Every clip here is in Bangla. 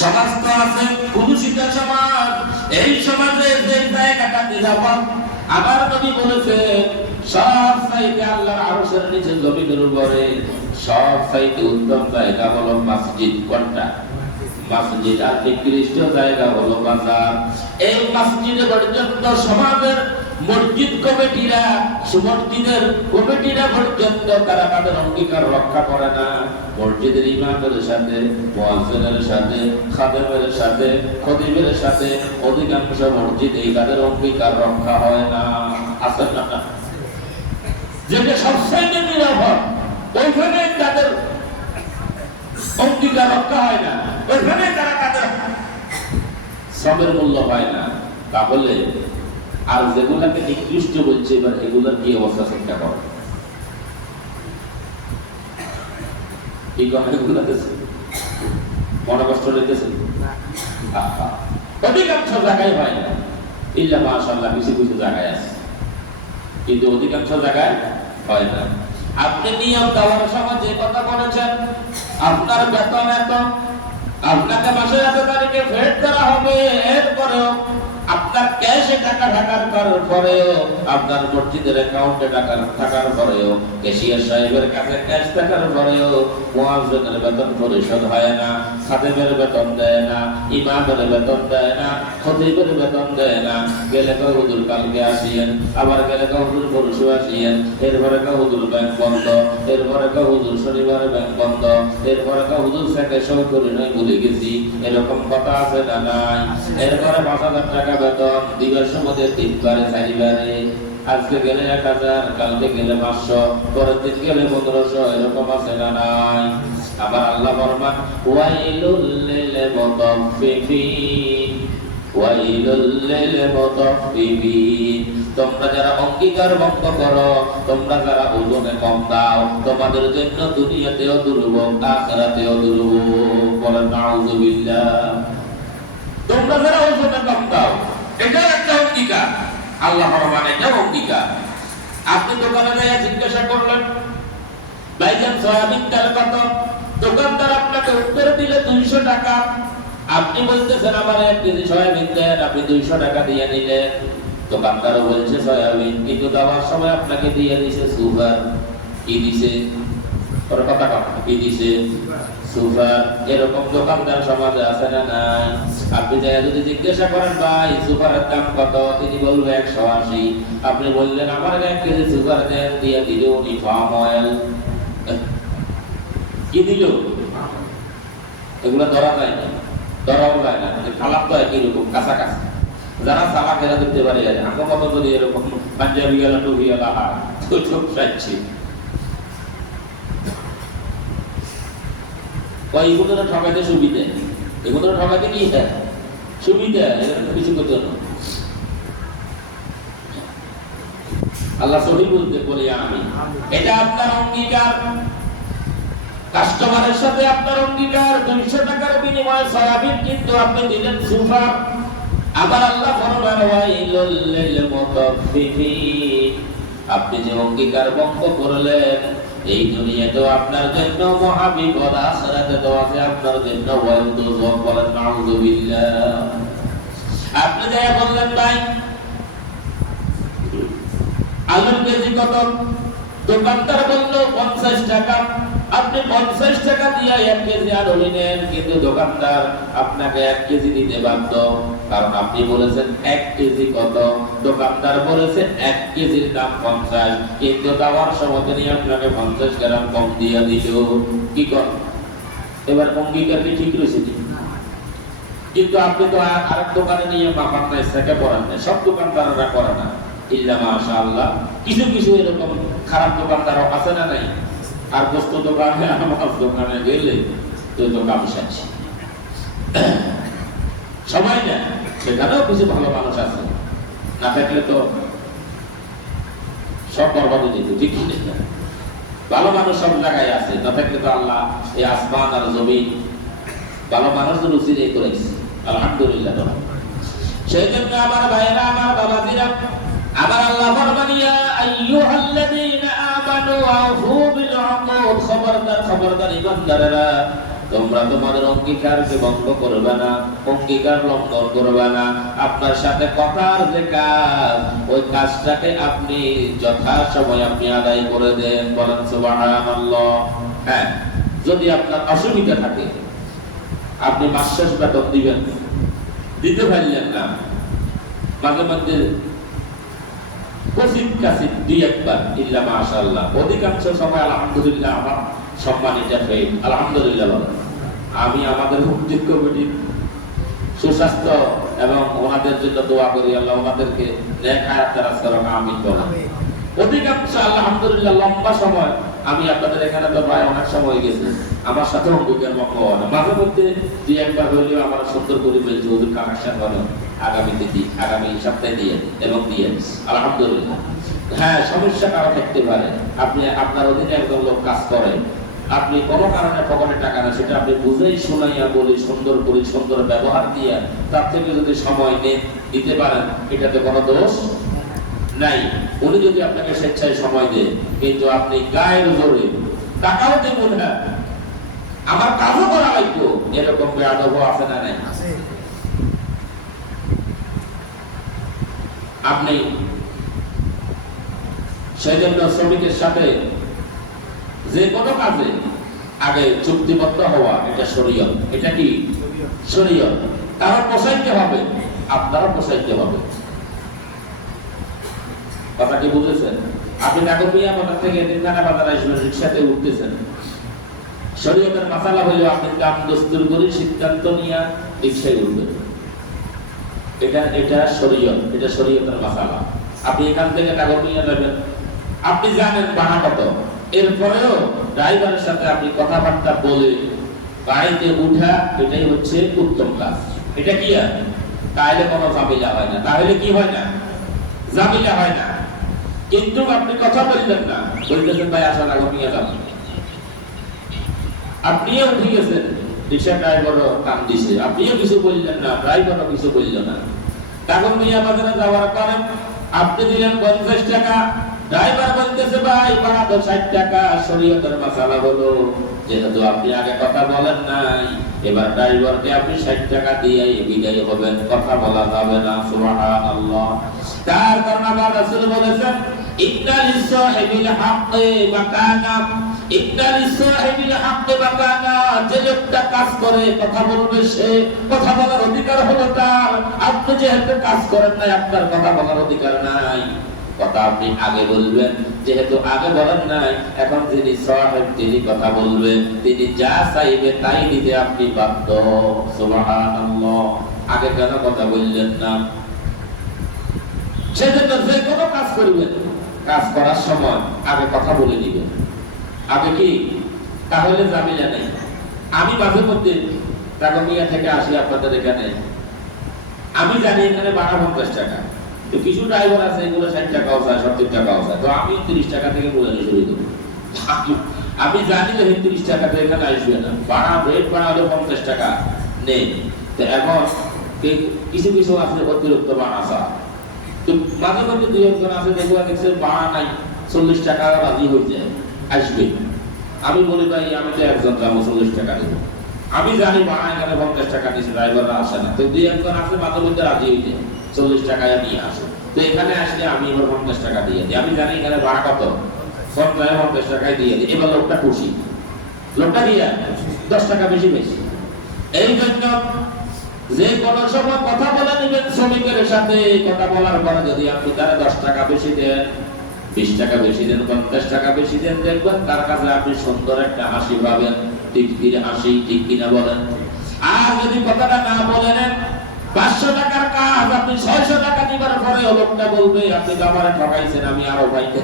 সমাজ তো আছে কুদূষিত সমাজ। এই সমাজে যে জায়গাটাতে যাব, আমার নবী বলেছেন সব চাইতে আল্লাহর আরশের নিচে জমিনের উপরে সব চাইতে উত্তম জায়গা হলো মসজিদ। কোনটা? মসজিদ। আর নিকৃষ্ট জায়গা হলো বাজার। এই মসজিদে পর্যন্ত সমাজের মসজিদের কমিটিরা পর্যন্ত তারা তাদের অঙ্গীকার রক্ষা করে না। মসজিদের ইমামের সাথে, মুয়াজ্জিনের সাথে, খাদেমের সাথে, খতিবের সাথে অধিকাংশ মসজিদে তাদের অঙ্গীকার রক্ষা হয় না। আছে না? যেটা সবচেয়ে নিরাপদ, ওইখানে তাদের অঙ্গীকার রক্ষা হয় না, ওইখানে তারা তাদের শ্রমের মূল্য পায় না। তাহলে আর যেগুলাকে নিকৃষ্ট বলছে, এবার এগুলার কি অবস্থা চিন্তা করো। কি এগুলাতে মনে কষ্ট নিতেছে? অধিকাংশ জায়গায় হয় না, ইল্লা মাশাআল্লাহ কিছু কিছু জায়গায় আছে, কিন্তু অধিকাংশ জায়গায় হয় না। আপনি নিয়ম দেওয়ার সময় যে কথা বলেছেন, আপনার বেতন এত, আপনাকে মাসের এত তারিখে ফেরত করা হবে, এরপরেও আপনার ক্যাশে টাকা ঢাকার পরেও, আপনার মসজিদের অ্যাকাউন্টে টাকা থাকার পরেও, ক্যাশিয়ার সাহেবের কাছে ক্যাশ থাকার পরেও মুয়াজ্জিনের বেতন পরিশোধ হয় না, খাদেমের বেতন দেয় না, ইমামের বেতন দেয় না, খতিবের বেতন দেয় না। গেলে কয় হুজুর কালকে আসিয়েন, আবার গেলে কয় হুজুর পরশু আসিয়েন, এরপরে কয় হুজুর ব্যাংক বন্ধ, এরপরে কয় হুজুর শনিবারে ব্যাংক বন্ধ, এরপরে কয় হুজুর থেকে সই করি নয় ভুলে গেছি। এরকম কথা আছে না নাই? এরপরে ৫,০০০ টাকা বেতন, দিবসের মধ্যে ৩ বারে ৪ বারে, আজকে গেলে ১,০০০, কালকে গেলে ৫০০, পরের দিন গেলে ১৫০০, এরকম আছে না নাই? আবার আল্লাহ ফরমান ওয়াইলুল লিল মুতাফফিফিন, ওয়াইলুল লিল মুতাফফিফিন। তোমরা যারা অঙ্গীকার ভঙ্গ করো, তোমরা যারা ওজনে কম দাও, তোমাদের জন্য দুনিয়াতেও দুর্ভোগ, আখিরাতেও দুর্ভোগ। বলেন নাউযুবিল্লাহ। তোমরা যারা ওজনে কম দাও, এটাও একটা অঙ্গীকার। আল্লাহ ফরমান এটাও অঙ্গীকার। আপনি দোকানে গিয়ে জিজ্ঞাসা করলেন, ভাইজান সয়াবিন তেল কত? দোকানদার আপনাকে উত্তর দিলে ২০০ টাকা। আপনি বলতেছেন আমার ১ কেজি সয়াবিন দেন, আপনি ২০০ টাকা দিয়ে নিলেন। দোকানদারও বলছে সয়াবিন, কিন্তু দেওয়ার সময় আপনাকে দিয়ে দিছে সুগার। কি দিছে? ওর কথা কি দিছে? সুগার। এরকম দোকানদার সমাজে আছে না নাই? আপনি যদি জিজ্ঞাসা করেন ভাই সুগারের দাম কত, তিনি বলবেন ১৮০। আপনি বললেন আমার ১ কেজি সুগার দেন, দিয়ে দিল উনি পাম অয়েল। কি দিল? এগুলো ধরা যায় না, ধরাও যায় না। খালাপ তো একই রকম, কাছাকাছি। যারা চালাক এরা দিতে পারে, আমার মতো যদি এরকম পাঞ্জাবি গেলা টুপি গেলা হয় তো চোখ চাইছি। এগুলো ঠকাইতে সুবিধা, এগুলো ঠকাইতে কি সুবিধা, এগুলো কিছু করতে না। আল্লাহ সহি বলতে বলি আমি, এটা আপনার অঙ্গীকার। কাস্টমারের সাথে আপনার অঙ্গীকার ২০০ টাকার বিনিময়ে সয়াবিন, কিন্তু আপনি দিলেন সুপার। আবার আল্লাহ ফরমান ওয়াইলুল লিল মুতাফফিফিন। আপনি যে অঙ্গীকার ভঙ্গ করলেন, এই দুনিয়াতেও আপনার জন্য মহা বিপদ, আখিরাতে তো আছে আপনার জন্য ভয় দুর্যোগ। বলেন নাউযুবিল্লাহ। আপনি যা বললেন ভাই আলুর কেজি কত? দোকানদার বলল ৫০ টাকা। আপনি ৫০ টাকা দিয়ে ১ কেজি আলু নিলেন, কিন্তু দোকানদার আপনাকে ১ কেজি দিতে বাধ্য, কারণ আপনি বলেছেন ১ কেজি কত। দোকানদার বলেছে ১ কেজির দাম ৫০, কিন্তু দেওয়ার সময় তিনি আপনাকে ৫০ গ্রাম কম দিয়ে দিল। কি কর? এবার অঙ্গীকার কি ঠিক রয়েছে? কিন্তু আপনি তো আরেক দোকানে নিয়ে মাপার না, ইচ্ছাকে পড়ান না। সব দোকানদাররা করে না, ইল্লা মাশাআল্লাহ। কিছু কিছু এরকম খারাপ দোকানদারও আছে না নাই? আর বস্তু দোকানে, আমার দোকানে গেলে তুই তো কাম শেষ। সবাই না, সেখানেও কিছু ভালো মানুষ আছে, না থাকলে তো সব বরবাদ হয়ে যেত। ঠিক না? ভালো মানুষ সব জায়গায় আছে, না থাকলে তো আল্লাহ এই আসমান আর জমিন ভালো মানুষ রুচি দিয়ে করেছে। আলহামদুলিল্লাহ। সেই জন্য আমার ভাইরা, আমার বাবাজিরা, আমার আল্লাহ ফরমান ইয়া আইয়ুহাল্লাযীনা আমানু আমানু আউফু বিল উকুদ, খবরদার খবরদার ইমানদারেরা, তোমরা তোমাদের অঙ্গীকারকে ভঙ্গ করবে না, অঙ্গীকার লঙ্ঘন করবে না। আপনার সাথে কথার যে কাজ, ওই কাজটাকে আপনি যথাসময়ে আপনি আদায় করে দেন। বলেন সুবহানাল্লাহ। হ্যাঁ, যদি আপনার অসুবিধা থাকে, আপনি মাস শেষ বেতন দিবেন, দিতে পারলেন না, মাঝে মাঝে কসিদ কাসিদ দুই একবার, ইল্লা মাশাআল্লাহ, অধিকাংশ সময় আলহামদুলিল্লাহ আমার সম্মানিত হয়ে আলহামদুলিল্লাহ বলেন। আমি আমাদের মুক্তির কমিটির সুস্বাস্থ্য এবং ওনাদের জন্য দোয়া করি, আল্লাহ ওনাদেরকে নেক হায়াত দারাজ করুন, আমিন বলেন। অধিকাংশ আলহামদুলিল্লাহ লম্বা সময় আমি আপনাদের এখানে তো প্রায় অনেক সময় গেছি, আমার সাথে অঙ্গীকার ভঙ্গ হয় না, মাঝে মধ্যে দুই একবার হলেও আমার সুন্দর করে বলছে ওদের কানেকশন বলেন আগামীতে দিই, আগামী সপ্তাহে দিয়ে এবং দিয়ে আলহামদুলিল্লাহ। হ্যাঁ, সমস্যা কারো থাকতে পারে, আপনি আপনার অধীনে একজন লোক কাজ করেন, আপনি কোনো কারণে পকেটে টাকা না, সেটা আপনি বুঝেই শোনাইয়া বলি সুন্দর করে সুন্দর ব্যবহার দিয়ে তার থেকে যদি সময় দিতে পারেন, এটাতে কোনো দোষ নাই। উনি যদি আপনাকে স্বেচ্ছায় সময় দেয়, কিন্তু আপনি গায়ের জোরে টাকাও দেবেন না, আমার কাজও করা লাগবে, এরকম বেয়াদব আছে না নাই? আপনি সেই জন্য শ্রমিকের সাথে যে কোনো কাজে আগে চুক্তিবদ্ধ হওয়া, এটা শরীয়ত। এটা কি শরীয়ত? তারা পোষাইতে হবে, আপনারা পোষাইতে হবে। কথা কি বুঝেছেন? আপনি নাগরিয়া বাজার থেকে দিনখানা বাজার আসবেন, রিক্সাতে উঠতেছেন, শরীয়তের মাসালা হইলেও আপনি দাম দস্তুর করে সিদ্ধান্ত নিয়ে রিক্সায় উঠবেন, এটা শরীয়ত, এটা শরীয়তের মাসালা। আপনি এখান থেকে কাগজ নিয়ে যাবেন, আপনি জানেন ভাড়া কত, এরপরেও ড্রাইভারের সাথে আপনি কথাবার্তা বলে গাড়িতে উঠা, এটাই হচ্ছে উত্তম কাজ। এটা কি আর তাহলে কোনো ঝামেলা হয় না, তাহলে কি হয় না, ঝামেলা হয় না। কিন্তু আপনি কথা বললেন না, বলতেছেন ভাই আসার আগে নিয়ে যাবেন, আপনিও উঠে গেছেন, রিক্সা ড্রাইভারও কাম দিছে, আপনিও কিছু বললেন না, ড্রাইভারও কিছু বলল না। কাগজ নিয়ে বাজারে যাওয়ার পরে আপনি দিলেন 50 টাকা, ড্রাইভার বলতেছে ভাই ভাড়া তো 60 টাকা। শরীয়তের মাসালা হলো, যেহেতু আপনি আগে কথা বলেন নাই, এবার ড্রাইভারকে আপনি 60 টাকা দিয়ে বিদায় হবেন, কথা বলা যাবে না। সুবহানাল্লাহ। তার কারণ আবার রাসূল বলেছেন ইন্না লিসাহিবিল হাক্কি মাকানা, ইন্না লিসাহিবিল হাক্কি মাকানা, যে লোকটা কাজ করে কথা বলবে, সে কথা বলার অধিকার হলো তার। আপনি যেহেতু কাজ করেন নাই, আপনার কথা বলার অধিকার নাই। কথা আপনি আগে বলবেন, যেহেতু আগে বলেন নাই, এখন যিনি সাহেব তিনি কথা বলবেন, তিনি যা চাইবে তাই দিতে আপনি বাধ্য। সুবহানাল্লাহ। আগে কেন কথা বললেন না? সেজন্য যে কোনো কাজ করবেন, কাজ করার সময় আগে কথা বলে দিবেন, আগে কি, তাহলে ঝামেলা নেই। আমি মাঝে মধ্যে রাগমিয়া থেকে আসি আপনাদের এখানে, আমি জানি এখানে ভাড়া 50 টাকা, তো কিছু ড্রাইভার আছে এগুলো 60 টাকাও চায়, 70 টাকাও চায়, তো আমি 30 টাকা থেকে বলে শুরু দেবো। আমি জানি যে 30 টাকাতে এখানে আসবে না, ভাড়া রেট ভাড়া হলো 50 টাকা নেই। তো এখন কিছু কিছু আছে অতিরিক্ত ভাড়া চায়, তো মাঝে মধ্যে দুই একজন আছে যেগুলো দেখছে ভাড়া নাই, 40 টাকা রাজি হয়ে যায়, আসবে। আমি বলি ভাই আমি তো একজন যাবো, 40 টাকা দেবো। আমি জানি ভাড়া এখানে 50 টাকা নিচ্ছে, ড্রাইভাররা আসে না, তো দুই একজন আছে মাঝে মধ্যে রাজি হয়ে যায়, 40 টাকায় নিয়ে আসে। তো এখানে আসলে আমি এবার 50 টাকা দিয়ে দিই, আমি জানি এখানে ভাড়া কত, 50 টাকায় দিয়ে দিই। এবার লোকটা খুশি, লোকটা দিয়ে 10 টাকা বেশি বেশি। এই জন্য যে কোনো সময় কথা বলে নেবেন শ্রমিকের সাথে, কথা বলার পরে যদি আপনি তারা 10 টাকা বেশি দেন, 20 টাকা বেশি দেন, 50 টাকা বেশি দেন, দেখবেন তার কাছে আপনি সুন্দর একটা হাসি পাবেন, টিকটির হাসি, ঠিক কিনা বলেন? আর যদি কথাটা না বলে নেন, 500 টাকার কাজ আপনি 600 টাকা দিবার পরে লোকটা বলবে আপনি তো আমারে ঠকাইছেন, আমি আরো পাইতে।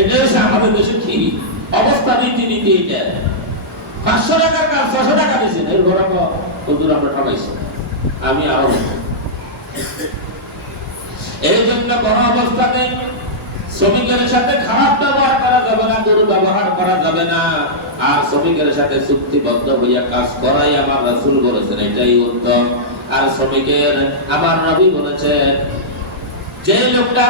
এটা হচ্ছে আমাদের দেশে কি অবস্থা, রীতিনীতি এটা। 500 টাকার কাজ 600 টাকা দিয়েছেন, এর ঘরে হুজুর আমরা ঠকাইছেন, আমি আরো। এই জন্য কোনো অবস্থাতে শ্রমিকের সাথে খারাপ ব্যবহার করা যাবে না, দুর্ব্যবহার করা যাবে না। আর শ্রমিকের সাথে চুক্তিবদ্ধ হইয়া কাজ করাই আমার রাসূল বলেছেন এটাই উত্তম। আর শ্রমিকের আমার নবী বলেছেন, যে লোকটা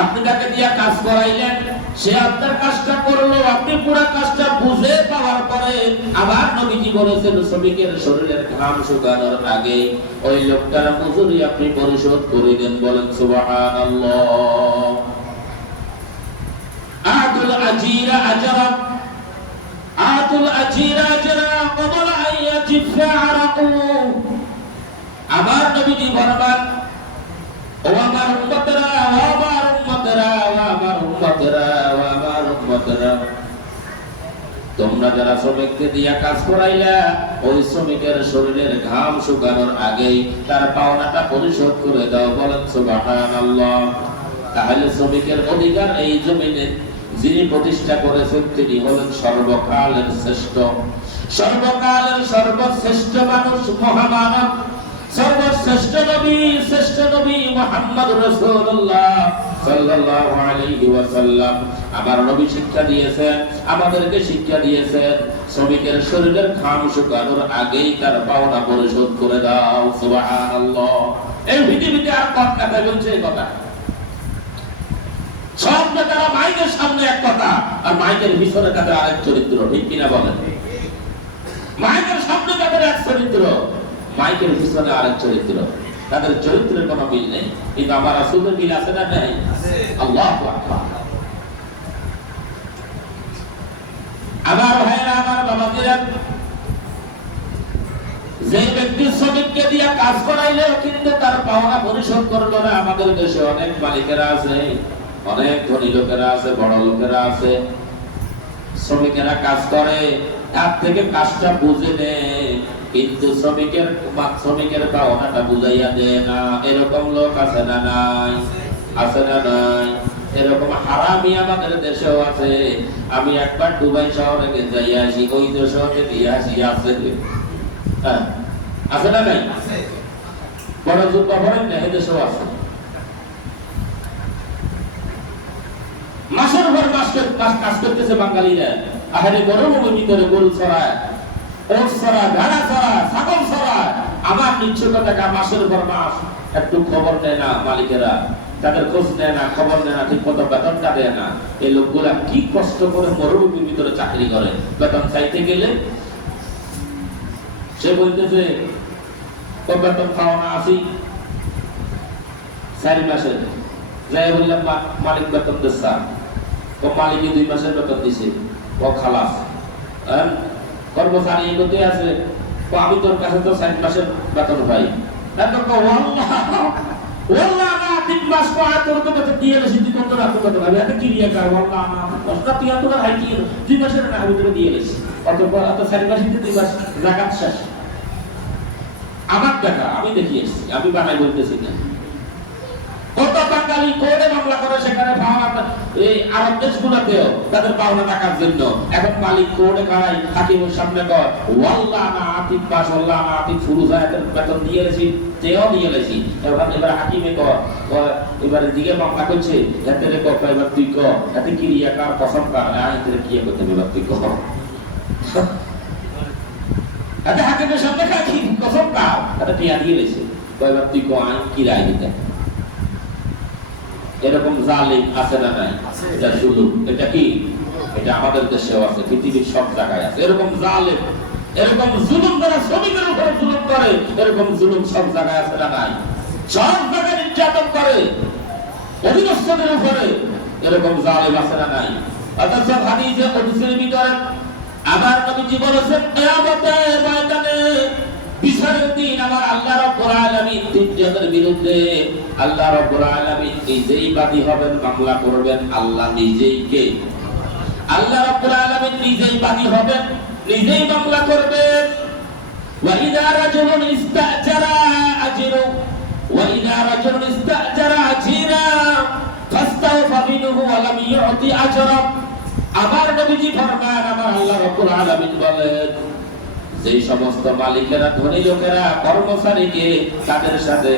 আপনি তাকে দিয়া কাজ করাইলেন, সে আপনার কাজটা করলো, আপনি পুরো কাজটা বুঝে পাওয়ার পরে আবার নবীজি বলেছেন শ্রমিকের শরীরের ঘাম শুকানোর আগে ওই লোকটার মজুরি আপনি পরিশোধ করে দেন। বলেন সুবহানাল্লাহ। আতুল আজিরা আজরা, আতুল আজিরা আজরা ক্বাবলা আন ইয়াজিফা আরাকু। আবার নবীজি বললেন, ও আমার উম্মতেরা, ও আমার উম্মতেরা, ও আমার উম্মতেরা, ও আমার উম্মতেরা, তোমরা যারা শ্রমিককে দিয়া কাজ করাইলা, ওই শ্রমিকের শরীরের ঘাম শুকানোর আগেই তার পাওনাটা পরিশোধ করে দাও। বলেন সুবহানাল্লাহ। তাহলে শ্রমিকের অধিকার এই জমিনে যিনি প্রতিষ্ঠা করেছেন তিনি হলেন সর্বকালের শ্রেষ্ঠ, সর্বকালের সর্বশ্রেষ্ঠ মানুষ, মহামানব, সর্বশ্রেষ্ঠ নবী, শ্রেষ্ঠ নবী মুহাম্মদুর রাসূলুল্লাহ সাল্লাল্লাহু আলাইহি ওয়াসাল্লাম। আমার নবী শিক্ষা দিয়েছেন, আমাদেরকে শিক্ষা দিয়েছেন, শ্রমিকের শরীরের ঘাম শুকানোর আগেই তার পাওনা পরিশোধ করে দাও। সুবহানাল্লাহ। এই পৃথিবীতে আর কোন কথা বলছে এই কথা? সব নেতারা মাইকের সামনে এক কথা, আর মাইকের পিছনে তাদের আরেক চরিত্র। ঠিক কিনা বলেন? মাইকের সামনে তাদের এক চরিত্র, মাইকের পিছনে আরেক চরিত্র। তাদের চরিত্রের কোনো মিল নেই, কিন্তু আমার রাসূলের মিল আছে না নাই? আল্লাহু আকবার। আমার ভাইরা, আমার বাবাজিরা, যে ব্যক্তি শ্রমিককে দিয়ে কাজ করাইলেও কিন্তু তার পাওনা পরিশোধ করলো না। আমাদের দেশে অনেক মালিকেরা আছে, অনেক ধনী লোকেরা আছে, বড় লোকেরা আছে, শ্রমিকেরা কাজ করে, তার থেকে কাজটা বুঝে নেয়, কিন্তু শ্রমিকের পাওনাটা বুঝাইয়া দেয় না। এরকম লোক আছে না নাই? আছে না নাই? এরকম হারামি আমাদের দেশেও আছে। আমি একবার দুবাই শহরে যাই আসি, ওই দেশেও দিয়ে আসি, আছে। হ্যাঁ, আছে না নাই? বড় যুদ্ধ করেন না, এদেশেও আছে। মাসের পর মাস কাজ করতেছে বাঙালিরা। আহারে গরমের ভিতরে গরু ছড়ায়, ওট ছড়ায়, ভেড়া ছড়ায়, ছাগল ছড়ায়। আমার নিশ্চয় টাকা মাসের পর মাস একটু খবর নেয় না মালিকেরা, তাদের খোঁজ নেয় না, খবর নেয় না, ঠিক মতো বেতনটা দেয় না। এই লোকগুলা কি কষ্ট করে মরুভূমির ভিতরে চাকরি করে, বেতন চাইতে গেলে সে বলতেছে বেতন খাওয়া না আসি 4 মাসের। যাই বললাম মালিক বেতন দিচ্ছে, ও মালিকে 2 মাসের বেতন দিছে, ও খালাস। কর্মচারী এগোতে আছে, আমি তোর কাছে তো 4 মাসের বেতন পাই। আমার টাকা আমি দেখি এসছি, আমি বানাই বলতেছি না। কত বাঙালি কোর্টে মামলা করে, সেখানে এই আরব দেশগুলোতেও তাদের পাওনা টাকার জন্য। এখন মালিক কোর্টে খাড়াই, হাকিমের সামনে কয় ওয়াল্লাহ না আতিক পাস, ওয়াল্লাহ না আতিক ফুরুজ আয়াতের বেতন দিয়ে গেছি, তেও দিয়ে গেছি। এবার হাকিমে কয়, এবারে দিকে মামলা করছে, এতে রে কয়, এবার তুই ক, এতে ক্রিয়া কার কসম কার, এতে কি করতে হবে, এবার তুই ক। এতে হাকিমের সামনে কি কসম কার, এতে টিয়া দিয়ে গেছে, এবার তুই ক, আইন কি রায় দিতে। এরকম জালিম আছে না নাই? এটা জুলুম। এটা কি? এটা আমাদের দেশেও আছে, পৃথিবীর সব জায়গায় আছে। এরকম জালিম, এরকম জুলুম যারা শ্রমিকের উপরে জুলুম করে, এরকম জুলুম সব জায়গায় আছে না নাই? সব জায়গায় নির্যাতন করে অধীনস্থদের উপরে, এরকম জালিম আছে না নাই? অথচ হাদিসে কুদসির ভিতরে আবার নবীজি বলেছেন, কিয়ামতের ময়দানে বিচারের দিন আমার আল্লাহ রাব্বুল আলামিন দুনিয়ার বিরুদ্ধে আল্লাহ রাব্বুল আলামিন নিজেই বাদী হবেন, মামলা করবেন। আল্লাহ নিজেই কে? আল্লাহ রাব্বুল আলামিন নিজেই বাদী হবেন, নিজেই মামলা করবেন। ওয়া ইযা রাজুলুন ইস্তাজারা আজরু, ওয়া ইযা রাজুলুন ইস্তাজারা আজরা ফাস্তাওফা মিনহু ওয়া লাম ইউতি আজরা। আমার নবীজি ফরমান, আমার আল্লাহ রাব্বুল আলামিন বলেন, যে সমস্ত মালিকেরা, ধনী লোকেরা কর্মচারীকে তাদের সাথে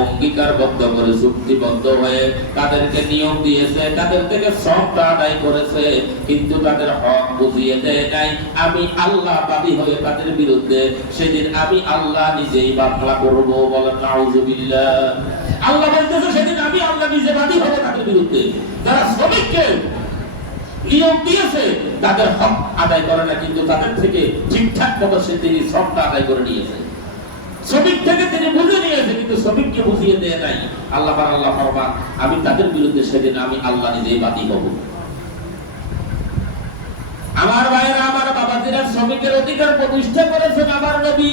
অঙ্গীকারবদ্ধ করে, চুক্তিবদ্ধ হয়ে তাদেরকে নিয়ম দিয়েছে, তাদের থেকে শ্রমটা আদায় করেছে, কিন্তু তাদের হক বুঝিয়ে দেয় নাই, আমি আল্লাহ বাদী হয়ে তাদের বিরুদ্ধে সেদিন আমি আল্লাহ নিজেই মামলা করব। বলেন নাউযুবিল্লাহ। আল্লাহ বলতেছে সেদিন আমি আল্লাহ নিজে বাদী হব তাদের বিরুদ্ধে, যারা শ্রমিককে নিয়ম দিয়েছে, তাদের হক আদায় করে না, কিন্তু তাদের থেকে ঠিকঠাক মতো তিনি শ্রমটা আদায় করে নিয়েছে। শ্রমিক থেকে তিনি বুঝে নিয়েছে, কিন্তু শ্রমিককে বুঝিয়ে দেয় নাই। আল্লাহ ফরমান, আমি তাদের বিরুদ্ধে সেদিন আমি আল্লাহ নিজেই বাদী হব। আমার ভাইয়েরা, আমার বাবাজিরা, শ্রমিকের অধিকার প্রতিষ্ঠা করেছেন আমার নবী,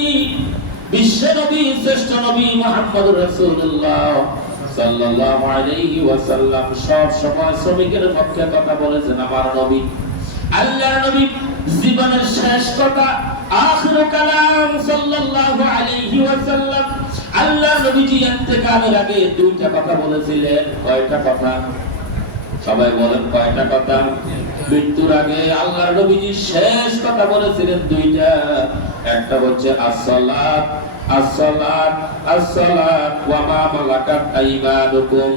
বিশ্ব নবী, শ্রেষ্ঠ নবী মুহাম্মদুর রাসূলুল্লাহ সাল্লাল্লাহু আলাইহি ওয়াসাল্লাম। সব সময় শ্রমিকের পক্ষে কথা বলেছেন আমার নবী। আল্লাহর নবী জীবনের শেষ কথা, আখিরু কালাম সাল্লাল্লাহু আলাইহি ওয়াসাল্লাম, আল্লাহর নবীজি ইন্তেকালের আগে দুইটা কথা বলেছিলেন। কয়টা কথা? সবাই বলেন কয়টা কথা? মৃত্যুর আগে আল্লাহর নবীজি শেষ কথা বলেছিলেন দুইটা। একটা হচ্ছে as-salat as-salat as-salat ওয়া মা মালাকাত আইমানুকুম।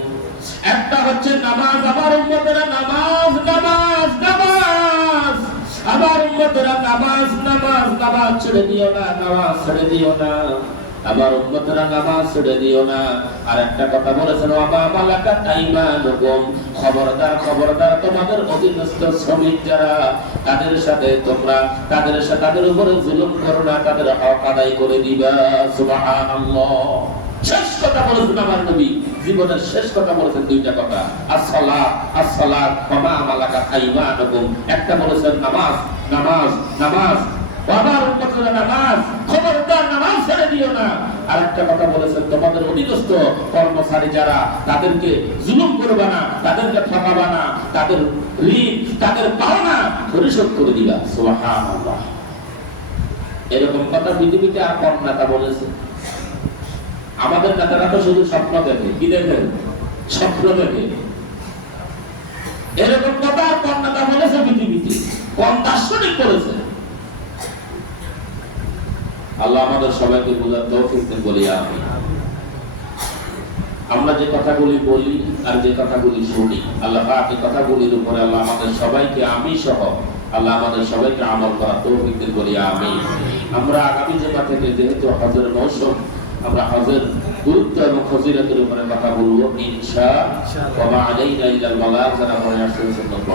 একটা হচ্ছে নামাজ, আমার উম্মতেরা নামাজ নামাজ নামাজ, আমার উম্মতেরা নামাজ নামাজ, নামাজ ছেড়ে দিও না, নামাজ ছেড়ে দিও না, আমার উম্মতেরা নামাজ ছেড়ে দিও না। আর একটা কথা বলেছেন, ওয়া মা মালাকাত আইমানুকুম, খবরদার খবরদার, তোমাদের অধীনস্থ শ্রমিক যারা, তাদের সাথে তোমরা তাদের উপরে জুলুম করো না, তাদের হক আদায় করে দিবা। সুবহানাল্লাহ। শেষ কথা বলেছেন আমার নবী, জীবনের শেষ কথা বলেছেন দুইটা কথা, as-salat as-salat ওয়া মা মালাকাত আইমানুকুম। একটা বলেছেন নামাজ নামাজ নামাজ, আমার উম্মতেরা নামাজ, খবরদার নামাজ ছেড়ে দিও না। আর একটা কথা বলেছেন, তোমাদের অধীনস্থ কর্মচারী যারা, তাদেরকে জুলুম করবে না, তাদেরকে ঠকাবে না, তাদের ঋণ তাদের পাওনা পরিশোধ করে দিবা। সুবহানাল্লাহ। এরকম কথা পৃথিবীতে আর কোন নেতা বলেছে? আমাদের নেতারা তো শুধু স্বপ্ন দেখে। কি দেখে? স্বপ্ন দেখে। এরকম কথা আর কোন নেতা বলেছে পৃথিবীতে? কোন দার্শনিক বলেছে? আল্লাহ আমাদের সবাইকে বোঝার তৌফিক দেন, বলি আমিন। আমরা যে কথাগুলি বলি আর যে কথাগুলি শুনি, আল্লাহ পাক এই কথাগুলির উপরে আল্লাহ আমাদের সবাইকে, আমি সহ আল্লাহ আমাদের সবাইকে আমল করার তৌফিক দেন, বলি আমিন। আমরা আগামী জুমা থেকে, যেহেতু হজের মৌসুম, আমরা হজের গুরুত্ব এবং ফজিলতের উপরে কথা বলবো ইনশাআল্লাহ। ওয়া মা আলাইনা ইল্লাল বালাগ, যারা পড়ে আসছেন সুন্নাত